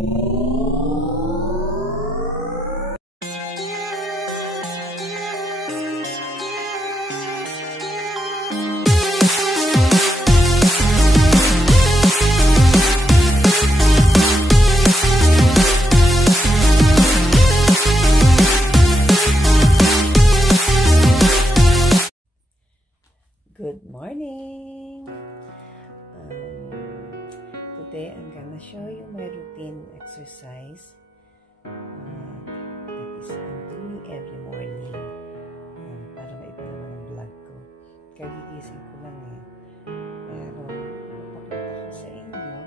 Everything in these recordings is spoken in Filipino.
Good morning! Today I'm gonna show you my routine exercise that is I'm doing every morning para maiba naman ang vlog ko. Kagigising ko lang pero papakita ko sa inyo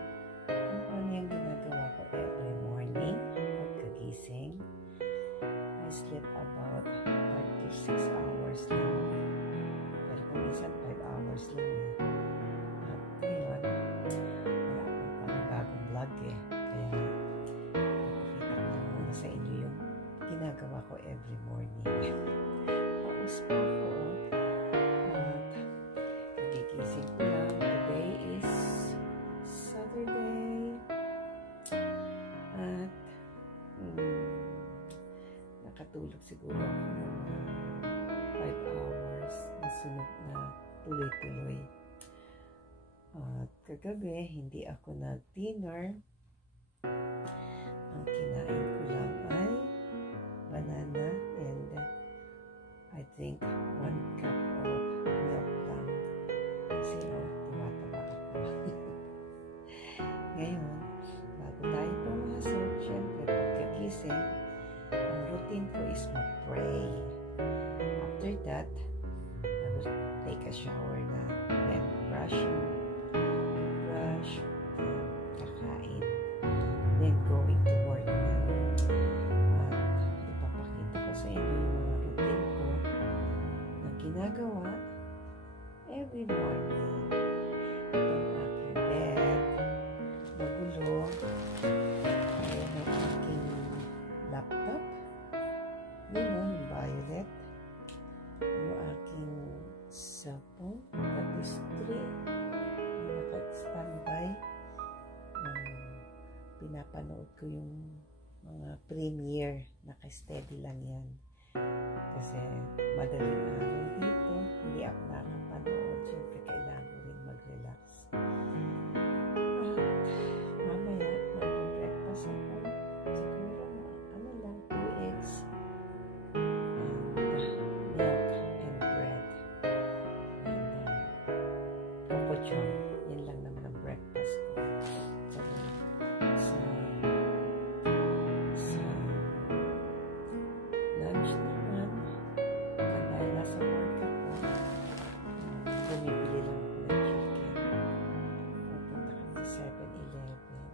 kung ano yung ginagawa ko every morning pagkagising. I sleep about 5 to 6 hours lang. Minsan 5 hours lang at ngayon wala akong panibagong vlog kaya ipakita ko lang muna sa inyo yung ginagawa ko every morning. Paus pa ako at nagigising ko lang. Today is Saturday at nakatulog siguro ako ng 5 hours na sunod na tuloy-tuloy. At kagabi, hindi ako nag-dinner. Ang kinain ko lang ay banana and I think 1 cup of milk lang. Kasi tumataba ako. Ngayon, bago tayo pumasok, syempre pagkagising, ang routine ko is mag-pray. After that, I will take a shower na, then brush, kakain, then going to work na. At ipapakita ko sa inyo yung mga routine ko na ginagawa every morning. Itong aking bed, magulo, ayan ang aking laptop, yung violet, yung aking cellphone, that is 3, naka-standby. Pinapanood ko yung mga premiere, naka-steady lang yan. Kasi madaling araw dito, hindi ako nakapanood. Siyempre, kailangan ko rin mag-relax. At mamaya, mag-breakfast ako. Siguro, ano lang, 2 eggs. Yan lang naman ang breakfast ko. Sa lunch naman, dahil nasa work ako, bumibili lang ako ng chicken. Pupunta kami sa 7-Eleven.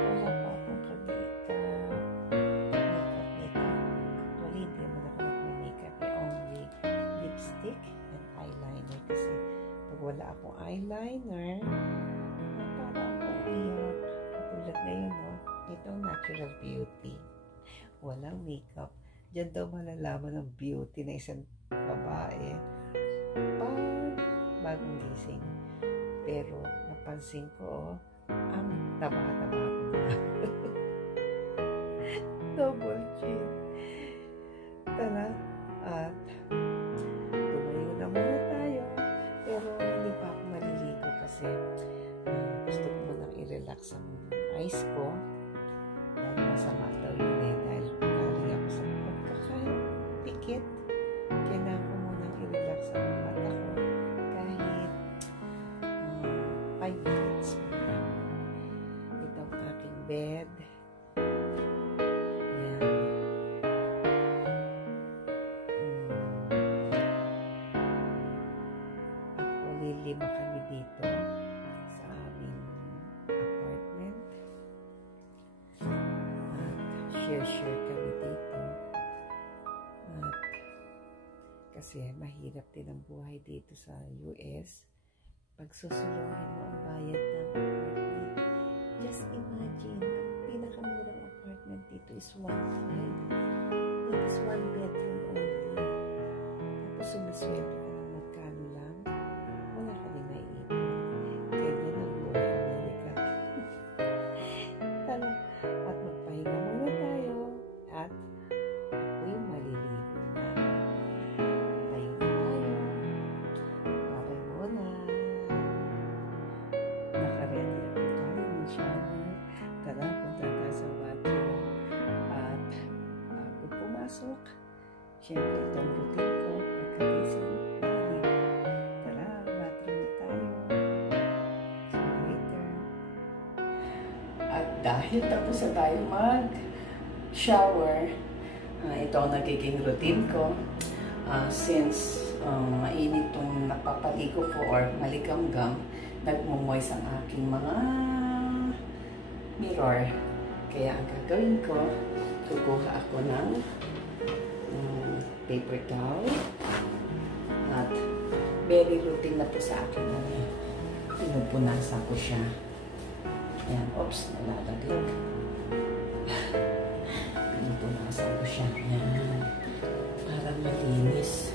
Wala pa akong makeup. Actually, hindi naman ako nag-makeup. Only lipstick and eyeliner kasi pag wala akong eyeliner para akong iyak. Katulad ngayon, itong Natural Beauty, walang makeup. Diyan daw malalaman ang beauty na isang babae pag bagong gising. Pero napansin ko ang taba-taba ko na. Double chin. Tara, at tumayo na muna tayo. Pero hindi pa ako maliligo kasi gusto ko munang i-relax ang eyes ko. Dahil masama daw yun dahil nari ako sa pagkakapikit. Kailangan ko munang i-relax ang mata ko kahit 5 minutes muna. Ito ang aking bed. Lima kami dito sa aming apartment at share kami dito at kasi mahirap din ang buhay dito sa US. Pag susuluhin mo ang bayad ng apartment, just imagine, ang pinakamurang apartment dito is 1.5. That is 1 bedroom only. Tapos sumisweldo ka ng magkano lang, wala ka rin naiipon. Ganyan ang buhay Amerika. Siyempre, itong routine ko, pagkagising, maligo. Tara, bathroom na tayo. See you later. At dahil tapos na tayo mag-shower, ito ang nagiging routine ko. Since mainit itong napapaligo ko or maligamgam, nagmumoist ang aking mga mirror. Kaya ang gagawin ko, kukuha ako ng paper towel. At very routine na po sa akin. Pinupunasan ko siya. Ayan, oops, nalalaglag. Pinupunasan ko siya. Ayan. Parang malinis.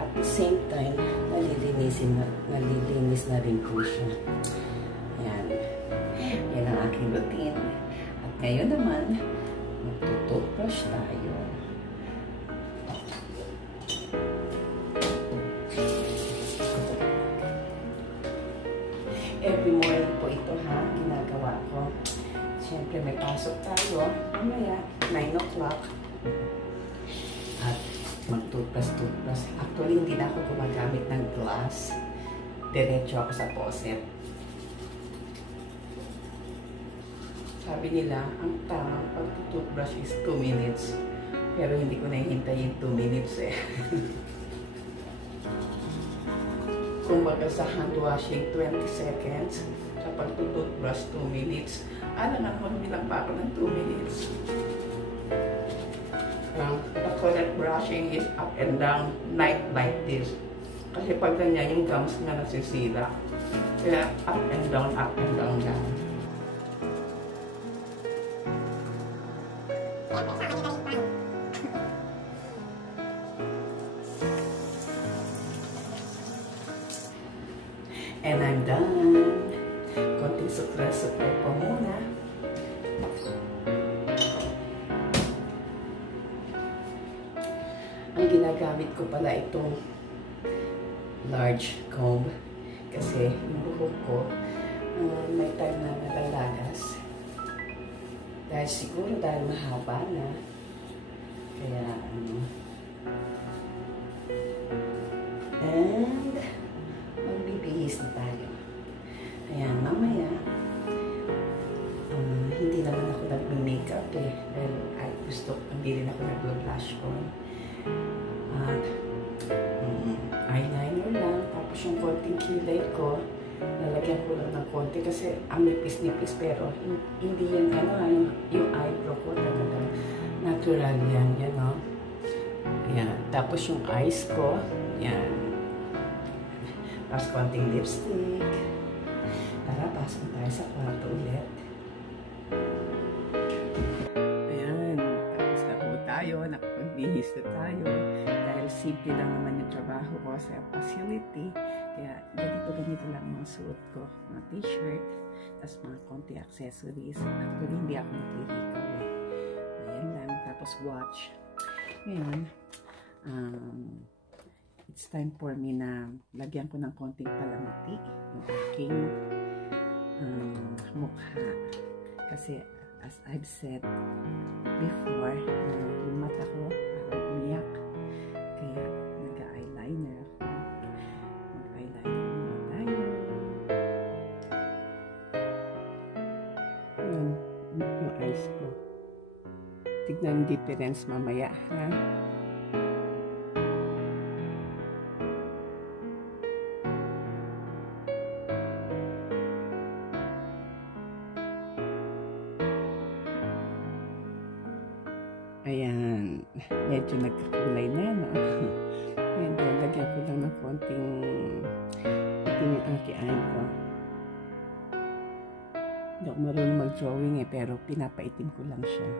At the same time, nalilinis na rin po siya. Ayan. Yan ang aking routine. At ngayon naman, magtutoothbrush tayo. Every morning po ito ginagawa ko. Siyempre may pasok tayo. Mamaya, 9 o'clock. At mag-toothbrush. Actually, hindi na ako gumagamit ng glass. Diretso ako sa faucet. Sabi nila, ang tamang pag-toothbrush is 2 minutes. Pero hindi ko nahihintayin 2 minutes eh. Kung baga sa hand washing, 20 seconds. Sa pag-toothbrush, 2 minutes. Alam nga, magbilang pa ako ng 2 minutes. The correct brushing is up and down, like this. Kasi pag ganyan, yung gums nga nasisira. Kaya up and down lang. And I'm done. Konting sukra-sukra pa muna. Ang ginagamit ko pala itong large comb kasi yung buhok ko may time na nalalagas. Dahil mahaba na. Kaya and magbibihis na tayo. Ayan, mamaya hindi naman ako nag-makeup eh. Dahil hindi rin ako nag-blush on. At eyeliner lang. Tapos yung konting kilay ko, lalagyan ko lang ng konti kasi ang nipis-nipis pero hindi yan yung eyebrow ko talaga natural yan, yan. Tapos yung eyes ko, yan. Tapos konting lipstick. Tara, pasok tayo sa kwarto ulit. Ayan, tapos na po tayo, nakapagbihis na tayo. Dahil simple lang naman yung trabaho ko sa facility. Kaya ganito lang mga suot ko. Mga t-shirt, tapos mga konti accessories. Actually, hindi ako naglihikaw eh. Ayan lang, tapos watch. Ngayon, it's time for me na lagyan ko ng konting palamati yung aking mukha. Kasi as I've said before, yung mata ko parang umiyak. Kaya nag-eyeliner ako. Mag-eyeliner muna tayo. Yun, yung eyes ko. Tignan yung difference mamaya, ha? Ayan, medyo nagkakulay na, no? Ayan, lagyan ko lang ng konting itim yung aking eye ko. Hindi ako marunong mag-drawing eh, pero pinapaitim ko lang siya.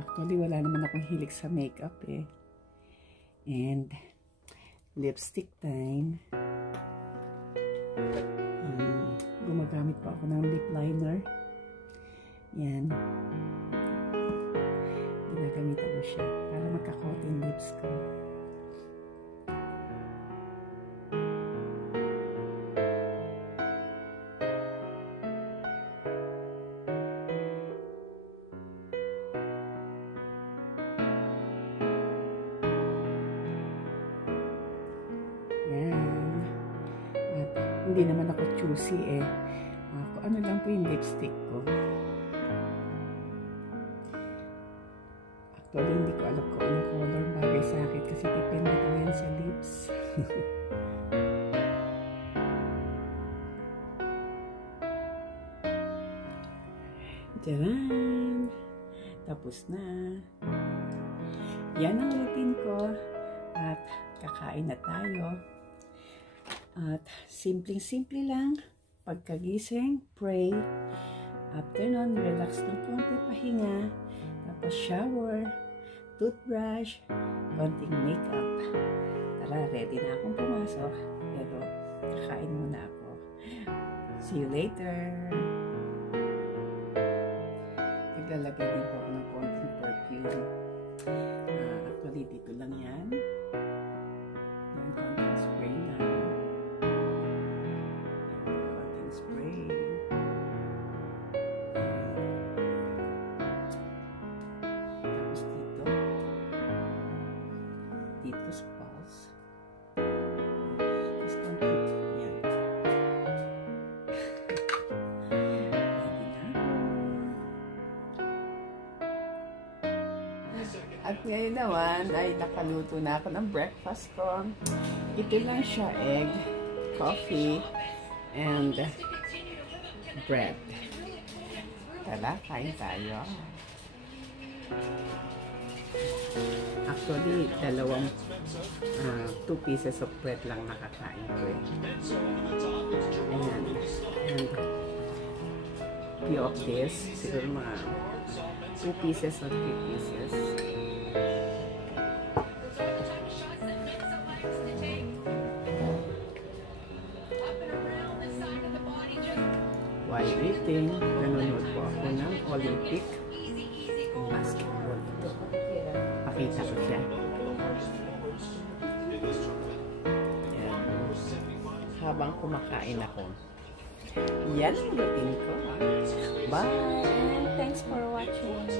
Actually, wala naman akong hilig sa makeup eh. And, lipstick time. Gumagamit pa ako ng lip liner. Yan. Ginagamitan ko siya para magka-coat yung lips ko. hindi naman ako choosy eh. Kung ano lang po yung lipstick ko. Actually, hindi ko alam kung anong color bagay sa akin kasi depende daw yan sa lips. Tcharan! Tapos na. Yan ang routine ko. At kakain na tayo. At simpleng-simple lang. Pagkagising, pray. After nun, relax ng konti, pahinga. Tapos shower, toothbrush, konting makeup. Tara, ready na akong pumasok. Pero kakain muna ako. See you later! Naglalagay din po ako ng konting perfume. Actually, dito lang yan. Yung konting spray na. Konting spray. Tapos dito. Dito sa pulse. Tapos konting yan. At ngayon naman ay nakaluto na ako ng breakfast ko. Ito lang siya, egg, coffee, and bread. Tara, kain tayo. Actually, dalawang 2 pieces of bread lang nakakain ko. Ayan. And few of this, siguro mga 2 pieces or 3 pieces. While eating, nanonood po ako ng Olympic basketball. Pakita ko siya. Ayan. Habang kumakain ako. Yan ang routine ko. Bye! And thanks for watching.